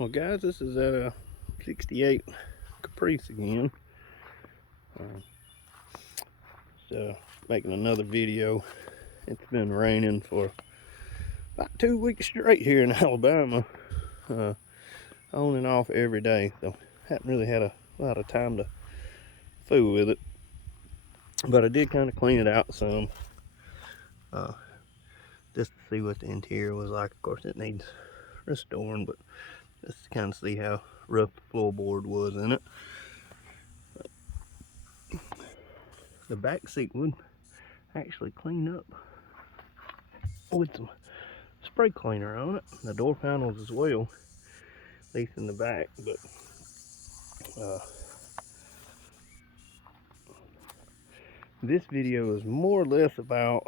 Well guys, this is a 68 Caprice again. So making another video. It's been raining for about 2 weeks straight here in Alabama, on and off every day, so haven't really had a lot of time to fool with it, but I did kind of clean it out some, just to see what the interior was like. Of course it needs restoring, but just to kind of see how rough the floorboard was in it. The back seat would actually clean up with some spray cleaner on it. The door panels as well, at least in the back. But this video is more or less about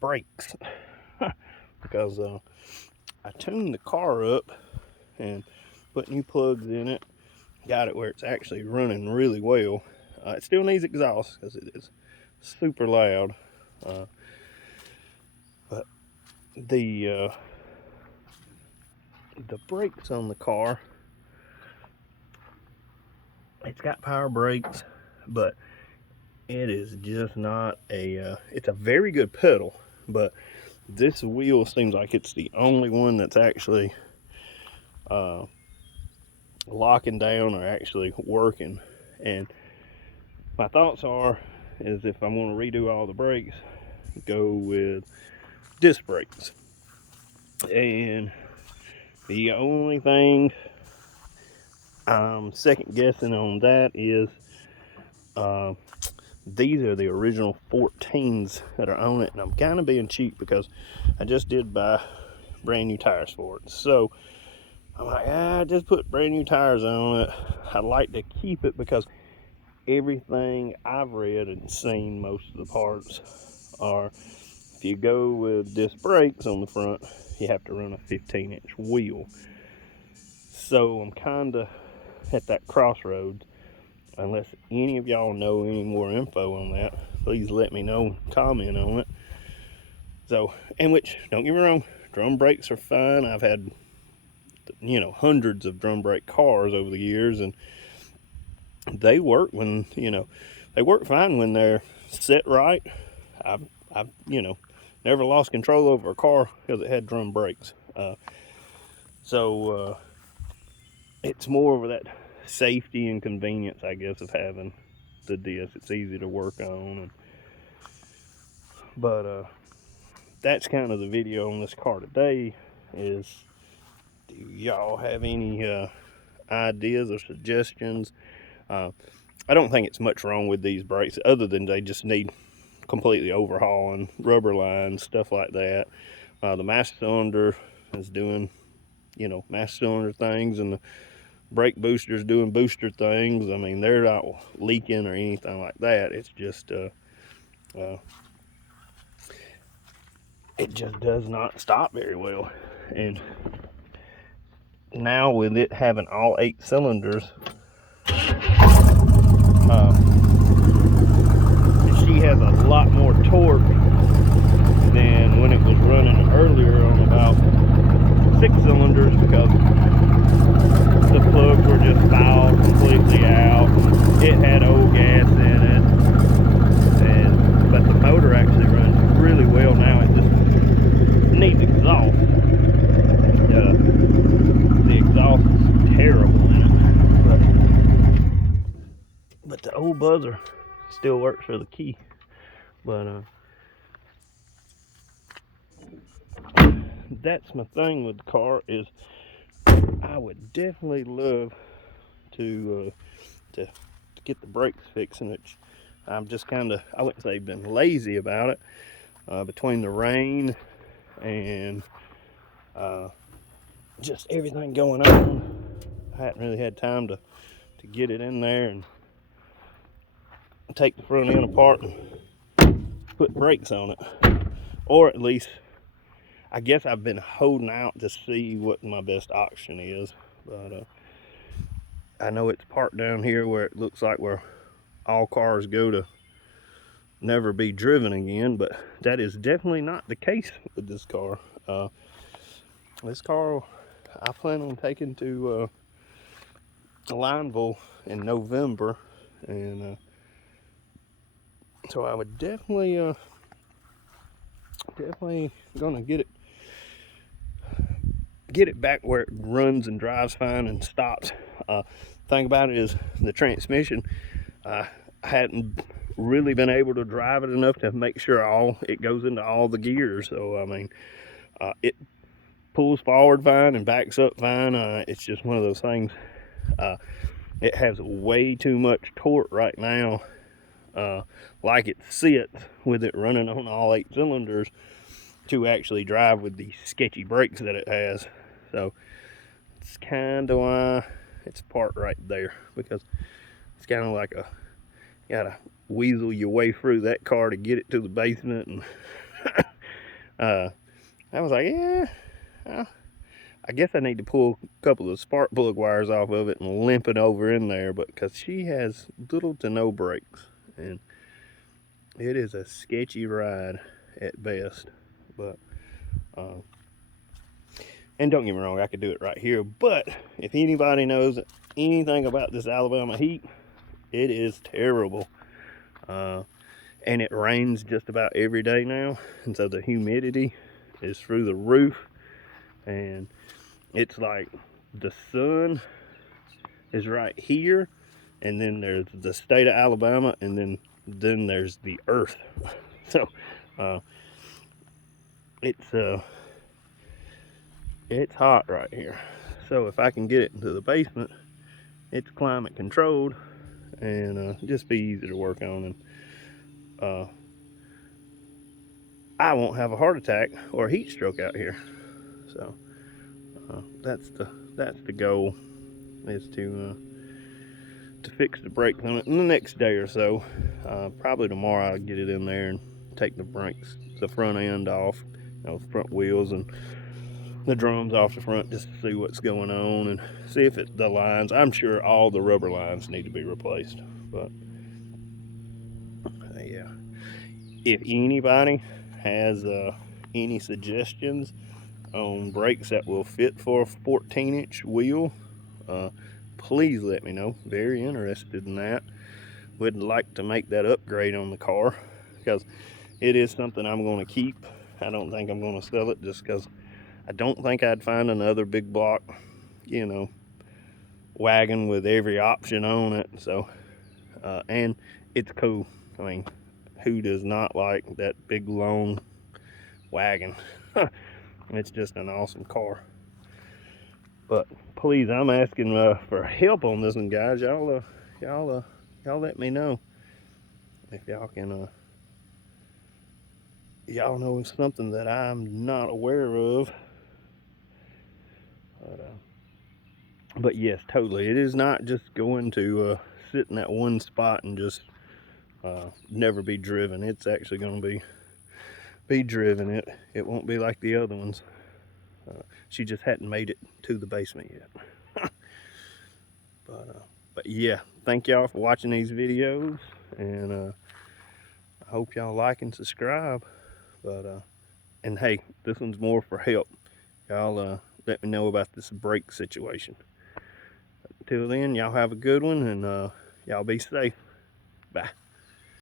brakes because I tuned the car up and put new plugs in it, got it where it's actually running really well. It still needs exhaust because it is super loud, but the brakes on the car, it's got power brakes, but it is just not a it's a very good pedal, but this wheel seems like it's the only one that's actually locking down or actually working. And my thoughts is if I'm going to redo all the brakes, go with disc brakes. And the only thing I'm second guessing on that is these are the original 14s that are on it, and I'm kind of being cheap because I just did buy brand new tires for it. So I'm like, just put brand new tires on it. I'd like to keep it because everything I've read and seen, most of the parts are, if you go with disc brakes on the front, you have to run a 15-inch wheel. So I'm kind of at that crossroads. Unless any of y'all know any more info on that, please let me know, comment on it. So, and which, don't get me wrong, drum brakes are fine. I've had, hundreds of drum brake cars over the years, and they work when, they work fine when they're set right. I've never lost control over a car because it had drum brakes. So it's more of that safety and convenience, I guess, of having the disc. It's easy to work on, but that's kind of the video on this car today. Is, do y'all have any ideas or suggestions? I don't think it's much wrong with these brakes other than they just need completely overhauling, rubber lines, stuff like that. The master cylinder is doing master cylinder things, and the brake boosters doing booster things. I mean, they're not leaking or anything like that. It's just it just does not stop very well. And now with it having all 8 cylinders, she has a lot more torque than when it was running earlier on about 6 cylinders, because the plugs were just fouled completely out. It had old gas in it, but the motor actually runs really well now. It just needs exhaust. The exhaust is terrible in it, but the old buzzer still works for the key. But that's my thing with the car, is I would definitely love to get the brakes fixed, which I'm just kind of, I wouldn't say been lazy about it, between the rain and just everything going on. I hadn't really had time to get it in there and take the front end apart and put brakes on it. Or at least, I guess I've been holding out to see what my best option is. But I know it's parked down here where it looks like where all cars go to never be driven again, but that is definitely not the case with this car. This car, I plan on taking to Lineville in November, and so I would definitely gonna get it back where it runs and drives fine and stops. Thing about it is the transmission. I hadn't really been able to drive it enough to make sure it goes into all the gears. So I mean, it pulls forward fine and backs up fine. It's just one of those things. It has way too much torque right now, like it sits with it running on all 8 cylinders to actually drive with the sketchy brakes that it has. So it's kind of why it's parked right there, because it's kind of like you gotta weasel your way through that car to get it to the basement. And I was like, yeah, I guess I need to pull a couple of spark plug wires off of it and limp it over in there, but because she has little to no brakes, and it is a sketchy ride at best. But and don't get me wrong, I could do it right here, but if anybody knows anything about this Alabama heat, it is terrible. And it rains just about every day now, and so the humidity is through the roof, and it's like the sun is right here, and then there's the state of Alabama, and then there's the earth. So it's hot right here. So if I can get it into the basement, it's climate controlled, and just be easy to work on, and I won't have a heart attack or a heat stroke out here. So that's the goal, is to fix the brakes on it in the next day or so. Probably tomorrow I'll get it in there and take the brakes, the front end off, the front wheels and the drums off the front, just to see what's going on and see if the lines. I'm sure all the rubber lines need to be replaced, but yeah. If anybody has any suggestions on brakes that will fit for a 14-inch wheel, please let me know. Very interested in that. Would like to make that upgrade on the car, because it is something I'm going to keep. I don't think I'm going to sell it, just because I don't think I'd find another big block, wagon with every option on it. So and it's cool. I mean, who does not like that big long wagon? It's just an awesome car. But please, I'm asking for help on this one, guys. Y'all let me know if y'all can y'all know something that I'm not aware of. But yes, totally, it is not just going to sit in that one spot and just never be driven. It's actually going to be driven. It won't be like the other ones. She just hadn't made it to the basement yet. But yeah, thank y'all for watching these videos, and I hope y'all like and subscribe. But and hey, this one's more for help. Y'all let me know about this brake situation. Till then, y'all have a good one, and y'all be safe. Bye.